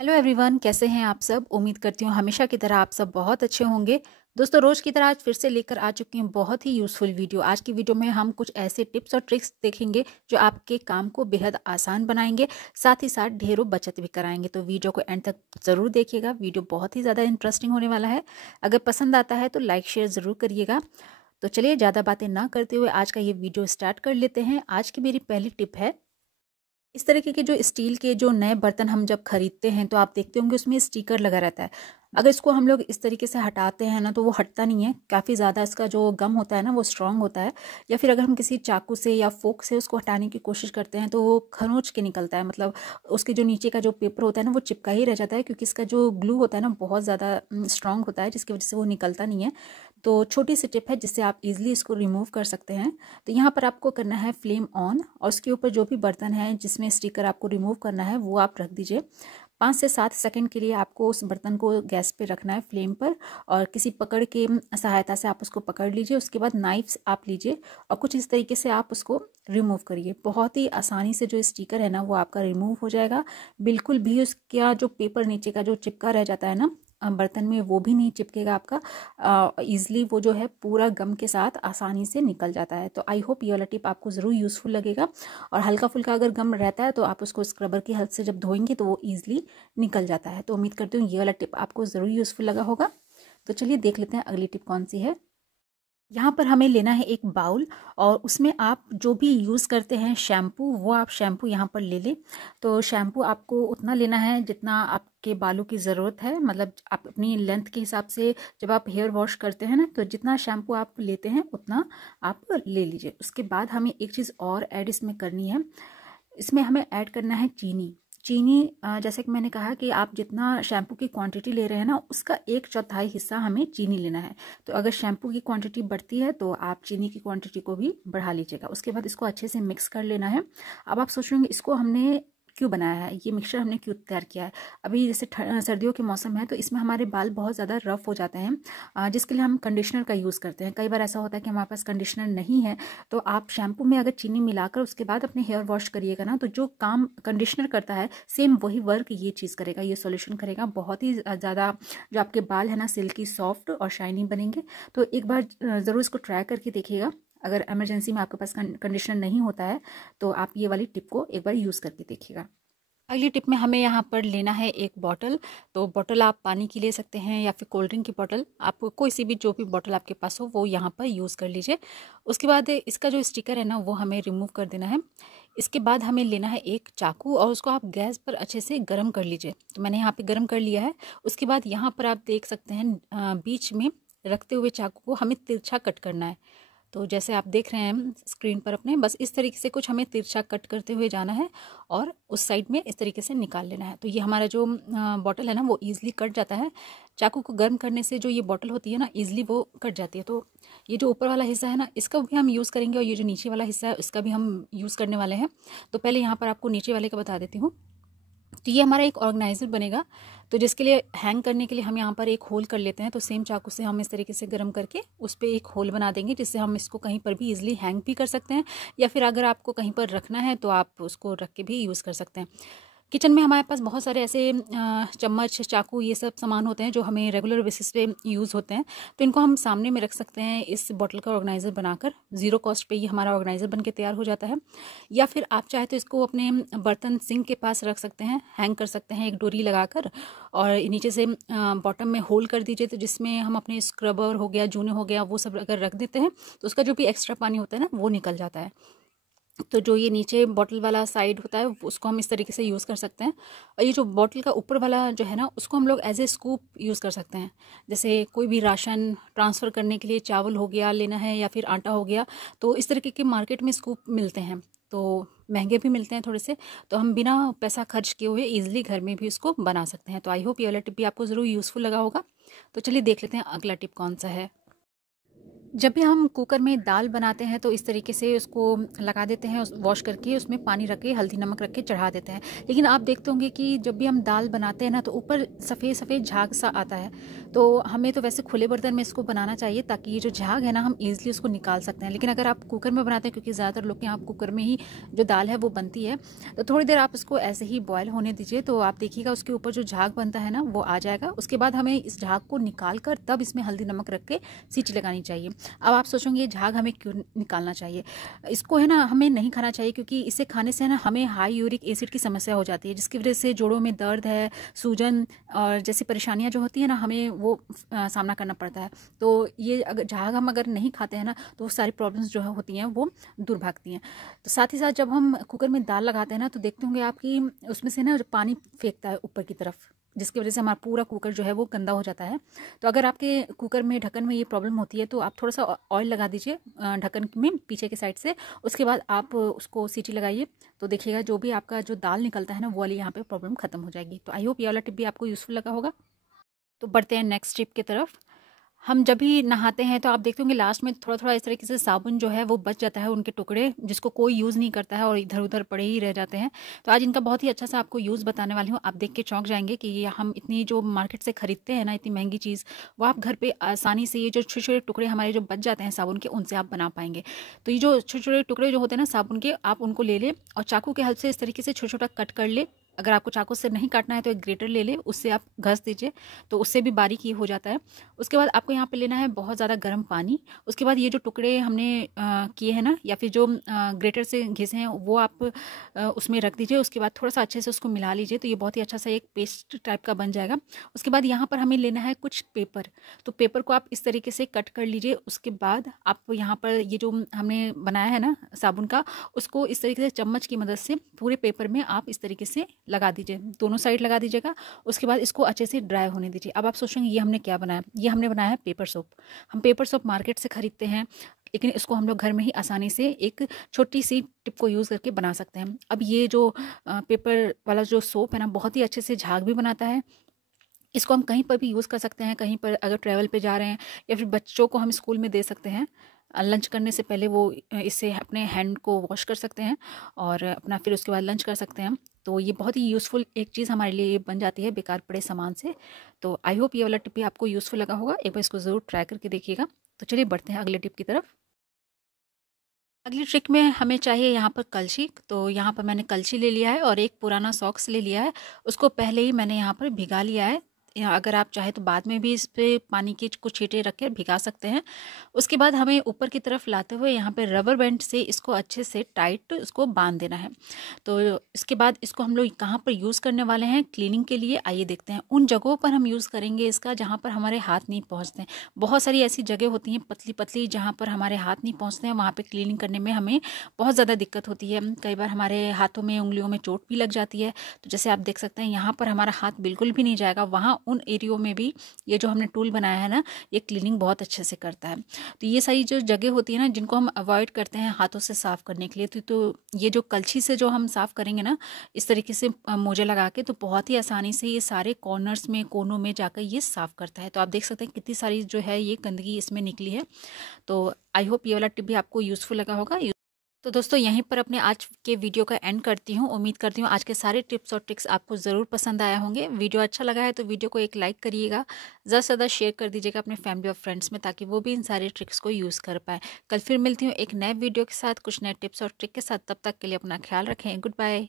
Hello everyone, कैसे हैं आप सब। उम्मीद करती हूँ हमेशा की तरह आप सब बहुत अच्छे होंगे। दोस्तों, रोज़ की तरह आज फिर से लेकर आ चुकी हूँ बहुत ही यूज़फुल वीडियो। आज की वीडियो में हम कुछ ऐसे टिप्स और ट्रिक्स देखेंगे जो आपके काम को बेहद आसान बनाएंगे, साथ ही साथ ढेरों बचत भी कराएंगे। तो वीडियो को एंड तक ज़रूर देखिएगा, वीडियो बहुत ही ज़्यादा इंटरेस्टिंग होने वाला है। अगर पसंद आता है तो लाइक शेयर ज़रूर करिएगा। तो चलिए ज़्यादा बातें ना करते हुए आज का ये वीडियो स्टार्ट कर लेते हैं। आज की मेरी पहली टिप है, इस तरीके के जो स्टील के जो नए बर्तन हम जब खरीदते हैं तो आप देखते होंगे उसमें स्टिकर लगा रहता है। अगर इसको हम लोग इस तरीके से हटाते हैं ना तो वो हटता नहीं है, काफ़ी ज़्यादा इसका जो गम होता है ना वो स्ट्रांग होता है। या फिर अगर हम किसी चाकू से या फोक से उसको हटाने की कोशिश करते हैं तो वो खरोंच के निकलता है, मतलब उसके जो नीचे का जो पेपर होता है ना वो चिपका ही रह जाता है, क्योंकि इसका जो ग्लू होता है ना बहुत ज़्यादा स्ट्रांग होता है, जिसकी वजह से वो निकलता नहीं है। तो छोटी सी टिप है जिससे आप इजीली इसको रिमूव कर सकते हैं। तो यहाँ पर आपको करना है फ्लेम ऑन, और उसके ऊपर जो भी बर्तन है जिसमें स्टिकर आपको रिमूव करना है वो आप रख दीजिए। 5 से 7 सेकंड के लिए आपको उस बर्तन को गैस पे रखना है फ्लेम पर, और किसी पकड़ के सहायता से आप उसको पकड़ लीजिए। उसके बाद नाइफ्स आप लीजिए और कुछ इस तरीके से आप उसको रिमूव करिए। बहुत ही आसानी से जो स्टिकर है ना वो आपका रिमूव हो जाएगा। बिल्कुल भी उसका जो पेपर नीचे का जो चिपका रह जाता है ना बर्तन में, वो भी नहीं चिपकेगा आपका। ईजिली वो जो है पूरा गम के साथ आसानी से निकल जाता है। तो आई होप ये वाला टिप आपको ज़रूर यूज़फुल लगेगा। और हल्का फुल्का अगर गम रहता है तो आप उसको स्क्रबर की हेल्प से जब धोएंगे तो वो ईजिली निकल जाता है। तो उम्मीद करती हूँ ये वाला टिप आपको ज़रूर यूज़फुल लगा होगा। तो चलिए देख लेते हैं अगली टिप कौन सी है। यहाँ पर हमें लेना है एक बाउल, और उसमें आप जो भी यूज़ करते हैं शैम्पू, वो आप शैम्पू यहाँ पर ले लें। तो शैम्पू आपको उतना लेना है जितना आपके बालों की ज़रूरत है, मतलब आप अपनी लेंथ के हिसाब से जब आप हेयर वॉश करते हैं ना तो जितना शैम्पू आप लेते हैं उतना आप ले लीजिए। उसके बाद हमें एक चीज़ और ऐड इसमें करनी है। इसमें हमें ऐड करना है चीनी। चीनी जैसे कि मैंने कहा कि आप जितना शैम्पू की क्वांटिटी ले रहे हैं ना उसका 1/4 हिस्सा हमें चीनी लेना है। तो अगर शैम्पू की क्वांटिटी बढ़ती है तो आप चीनी की क्वांटिटी को भी बढ़ा लीजिएगा। उसके बाद इसको अच्छे से मिक्स कर लेना है। अब आप सोच रहे होंगे इसको हमने क्यों बनाया है, ये मिक्सचर हमने क्यों तैयार किया है। अभी जैसे सर्दियों के मौसम है तो इसमें हमारे बाल बहुत ज़्यादा रफ हो जाते हैं, जिसके लिए हम कंडीशनर का यूज़ करते हैं। कई बार ऐसा होता है कि हमारे पास कंडीशनर नहीं है, तो आप शैम्पू में अगर चीनी मिलाकर उसके बाद अपने हेयर वॉश करिएगा ना तो जो काम कंडीशनर करता है सेम वही वर्क ये चीज़ करेगा, ये सॉल्यूशन करेगा। बहुत ही ज़्यादा जो आपके बाल है ना सिल्की सॉफ्ट और शाइनी बनेंगे। तो एक बार ज़रूर इसको ट्राई करके देखिएगा। अगर इमरजेंसी में आपके पास कंडीशनर नहीं होता है तो आप ये वाली टिप को एक बार यूज़ करके देखिएगा। अगली टिप में हमें यहाँ पर लेना है एक बॉटल। तो बॉटल आप पानी की ले सकते हैं या फिर कोल्ड ड्रिंक की बॉटल, आप कोई सी भी जो भी बॉटल आपके पास हो वो यहाँ पर यूज़ कर लीजिए। उसके बाद इसका जो स्टिकर है ना वो हमें रिमूव कर देना है। इसके बाद हमें लेना है एक चाकू, और उसको आप गैस पर अच्छे से गर्म कर लीजिए। तो मैंने यहाँ पे गर्म कर लिया है। उसके बाद यहाँ पर आप देख सकते हैं बीच में रखते हुए चाकू को हमें तिरछा कट करना है। तो जैसे आप देख रहे हैं स्क्रीन पर अपने, बस इस तरीके से कुछ हमें तिरछा कट करते हुए जाना है और उस साइड में इस तरीके से निकाल लेना है। तो ये हमारा जो बॉटल है ना वो ईजिली कट जाता है। चाकू को गर्म करने से जो ये बॉटल होती है ना ईजिली वो कट जाती है। तो ये जो ऊपर वाला हिस्सा है ना इसका भी हम यूज़ करेंगे, और ये जो नीचे वाला हिस्सा है इसका भी हम यूज़ करने वाले हैं। तो पहले यहाँ पर आपको नीचे वाले का बता देती हूँ। तो ये हमारा एक ऑर्गेनाइज़र बनेगा। तो जिसके लिए हैंग करने के लिए हम यहाँ पर एक होल कर लेते हैं। तो सेम चाकू से हम इस तरीके से गर्म करके उस पर एक होल बना देंगे, जिससे हम इसको कहीं पर भी इजीली हैंग भी कर सकते हैं, या फिर अगर आपको कहीं पर रखना है तो आप उसको रख के भी यूज़ कर सकते हैं। किचन में हमारे पास बहुत सारे ऐसे चम्मच चाकू ये सब सामान होते हैं जो हमें रेगुलर बेसिस पे यूज़ होते हैं। तो इनको हम सामने में रख सकते हैं इस बॉटल का ऑर्गेनाइज़र बनाकर। ज़ीरो कॉस्ट पे ये हमारा ऑर्गेनाइज़र बन के तैयार हो जाता है। या फिर आप चाहे तो इसको अपने बर्तन सिंक के पास रख सकते हैं, हैंग कर सकते हैं एक डोरी लगाकर, और नीचे से बॉटम में होल कर दीजिए। तो जिसमें हम अपने स्क्रबर हो गया, जूने हो गया, वो सब अगर रख देते हैं तो उसका जो भी एक्स्ट्रा पानी होता है ना वो निकल जाता है। तो जो ये नीचे बॉटल वाला साइड होता है उसको हम इस तरीके से यूज़ कर सकते हैं। और ये जो बॉटल का ऊपर वाला जो है ना उसको हम लोग एज ए स्कूप यूज़ कर सकते हैं। जैसे कोई भी राशन ट्रांसफ़र करने के लिए चावल हो गया लेना है या फिर आटा हो गया, तो इस तरीके के मार्केट में स्कूप मिलते हैं, तो महंगे भी मिलते हैं थोड़े से। तो हम बिना पैसा खर्च किए हुए ईजिली घर में भी इसको बना सकते हैं। तो आई होप ये वाला टिप भी आपको ज़रूर यूज़फुल लगा होगा। तो चलिए देख लेते हैं अगला टिप कौन सा है। जब भी हम कुकर में दाल बनाते हैं तो इस तरीके से उसको लगा देते हैं, वॉश करके उसमें पानी रख के हल्दी नमक रख के चढ़ा देते हैं। लेकिन आप देखते होंगे कि जब भी हम दाल बनाते हैं ना तो ऊपर सफ़ेद सफ़ेद झाग सा आता है। तो हमें तो वैसे खुले बर्तन में इसको बनाना चाहिए ताकि ये जो झाग है ना हम ईजिली उसको निकाल सकते हैं। लेकिन अगर आप कुकर में बनाते हैं, क्योंकि ज़्यादातर लोग के यहाँ कुकर में ही जो दाल है वो बनती है, तो थोड़ी देर आप इसको ऐसे ही बॉयल होने दीजिए। तो आप देखिएगा उसके ऊपर जो झाग बनता है ना वो आ जाएगा। उसके बाद हमें इस झाग को निकाल कर तब इसमें हल्दी नमक रख के सीटी लगानी चाहिए। अब आप सोचेंगे ये झाग हमें क्यों निकालना चाहिए? इसको है ना हमें नहीं खाना चाहिए, क्योंकि इसे खाने से है ना हमें हाई यूरिक एसिड की समस्या हो जाती है, जिसकी वजह से जोड़ों में दर्द है, सूजन और जैसी परेशानियां जो होती है ना हमें वो सामना करना पड़ता है। तो ये अगर झाग हम अगर नहीं खाते हैं ना तो वो सारी प्रॉब्लम्स जो होती हैं वो दूर भागती हैं। तो साथ ही साथ जब हम कुकर में दाल लगाते हैं ना तो देखते होंगे आपकी उसमें से ना पानी फेंकता है ऊपर की तरफ, जिसकी वजह से हमारा पूरा कुकर जो है वो गंदा हो जाता है। तो अगर आपके कुकर में ढक्कन में ये प्रॉब्लम होती है तो आप थोड़ा सा ऑयल लगा दीजिए ढक्कन में पीछे की साइड से। उसके बाद आप उसको सीटी लगाइए तो देखिएगा जो भी आपका जो दाल निकलता है ना वो वाली यहाँ पे प्रॉब्लम खत्म हो जाएगी। तो आई होप ये वाला टिप भी आपको यूज़फुल लगा होगा। तो बढ़ते हैं नेक्स्ट टिप की तरफ। हम जब भी नहाते हैं तो आप देखते होंगे लास्ट में थोड़ा थोड़ा इस तरीके से साबुन जो है वो बच जाता है, उनके टुकड़े जिसको कोई यूज़ नहीं करता है और इधर उधर पड़े ही रह जाते हैं। तो आज इनका बहुत ही अच्छा सा आपको यूज़ बताने वाली हूँ। आप देख के चौंक जाएंगे कि ये हम इतनी जो मार्केट से खरीदते हैं ना इतनी महंगी चीज़, वो आप घर पे आसानी से ये जो छोटे छोटे टुकड़े हमारे जो बच जाते हैं साबुन के, उनसे आप बना पाएंगे। तो ये जो छोटे छोटे टुकड़े जो होते हैं ना साबुन के, आप उनको ले लें और चाकू के हेल्प से इस तरीके से छोटा छोटा कट कर ले। अगर आपको चाकू से नहीं काटना है तो एक ग्रेटर ले ले, उससे आप घस दीजिए तो उससे भी बारीक ये हो जाता है। उसके बाद आपको यहाँ पे लेना है बहुत ज़्यादा गर्म पानी। उसके बाद ये जो टुकड़े हमने किए हैं ना या फिर जो ग्रेटर से घिसे हैं वो आप उसमें रख दीजिए। उसके बाद थोड़ा सा अच्छे से उसको मिला लीजिए तो ये बहुत ही अच्छा सा एक पेस्ट टाइप का बन जाएगा। उसके बाद यहाँ पर हमें लेना है कुछ पेपर। तो पेपर को आप इस तरीके से कट कर लीजिए। उसके बाद आप यहाँ पर ये जो हमने बनाया है ना साबुन का, उसको इस तरीके से चम्मच की मदद से पूरे पेपर में आप इस तरीके से लगा दीजिए, दोनों साइड लगा दीजिएगा। उसके बाद इसको अच्छे से ड्राई होने दीजिए। अब आप सोचेंगे ये हमने क्या बनाया? ये हमने बनाया है पेपर सोप। हम पेपर सोप मार्केट से खरीदते हैं, लेकिन इसको हम लोग घर में ही आसानी से एक छोटी सी टिप को यूज़ करके बना सकते हैं। अब ये जो पेपर वाला जो सोप है ना बहुत ही अच्छे से झाग भी बनाता है। इसको हम कहीं पर भी यूज़ कर सकते हैं, कहीं पर अगर ट्रैवल पे जा रहे हैं या फिर बच्चों को हम स्कूल में दे सकते हैं। लंच करने से पहले वो इससे अपने हैंड को वॉश कर सकते हैं और अपना फिर उसके बाद लंच कर सकते हैं। तो ये बहुत ही यूज़फुल एक चीज़ हमारे लिए बन जाती है बेकार पड़े सामान से। तो आई होप ये वाला टिप भी आपको यूज़फुल लगा होगा। एक बार इसको ज़रूर ट्राई करके देखिएगा। तो चलिए बढ़ते हैं अगले टिप की तरफ। अगली ट्रिक में हमें चाहिए यहाँ पर कलछी। तो यहाँ पर मैंने कलछी ले लिया है और एक पुराना सॉक्स ले लिया है। उसको पहले ही मैंने यहाँ पर भिगा लिया है। अगर आप चाहे तो बाद में भी इस पर पानी के कुछ छींटे रख कर भिगा सकते हैं। उसके बाद हमें ऊपर की तरफ लाते हुए यहाँ पे रबर बैंड से इसको अच्छे से टाइट इसको बांध देना है। तो इसके बाद इसको हम लोग कहाँ पर यूज़ करने वाले हैं क्लीनिंग के लिए, आइए देखते हैं। उन जगहों पर हम यूज़ करेंगे इसका जहाँ पर हमारे हाथ नहीं पहुँचते हैं। बहुत सारी ऐसी जगह होती हैं पतली पतली जहाँ पर हमारे हाथ नहीं पहुँचते हैं, वहाँ पर क्लीनिंग करने में हमें बहुत ज़्यादा दिक्कत होती है। कई बार हमारे हाथों में उंगलियों में चोट भी लग जाती है। तो जैसे आप देख सकते हैं यहाँ पर हमारा हाथ बिल्कुल भी नहीं जाएगा, वहाँ उन एरियो में भी ये जो हमने टूल बनाया है ना ये क्लीनिंग बहुत अच्छे से करता है। तो ये सारी जो जगह होती है ना जिनको हम अवॉइड करते हैं हाथों से साफ़ करने के लिए, तो ये जो कलछी से जो हम साफ़ करेंगे ना इस तरीके से मोजे लगा के, तो बहुत ही आसानी से ये सारे कॉर्नर्स में कोनों में जाकर ये साफ़ करता है। तो आप देख सकते हैं कितनी सारी जो है ये गंदगी इसमें निकली है। तो आई होप ये वाला टिप भी आपको यूज़फुल लगा होगा। तो दोस्तों यहीं पर अपने आज के वीडियो का एंड करती हूँ। उम्मीद करती हूँ आज के सारे टिप्स और ट्रिक्स आपको ज़रूर पसंद आया होंगे। वीडियो अच्छा लगा है तो वीडियो को एक लाइक करिएगा, ज़्यादा से ज़्यादा शेयर कर दीजिएगा अपने फैमिली और फ्रेंड्स में, ताकि वो भी इन सारे ट्रिक्स को यूज़ कर पाए। कल फिर मिलती हूँ एक नए वीडियो के साथ, कुछ नए टिप्स और ट्रिक के साथ। तब तक के लिए अपना ख्याल रखें। Good bye.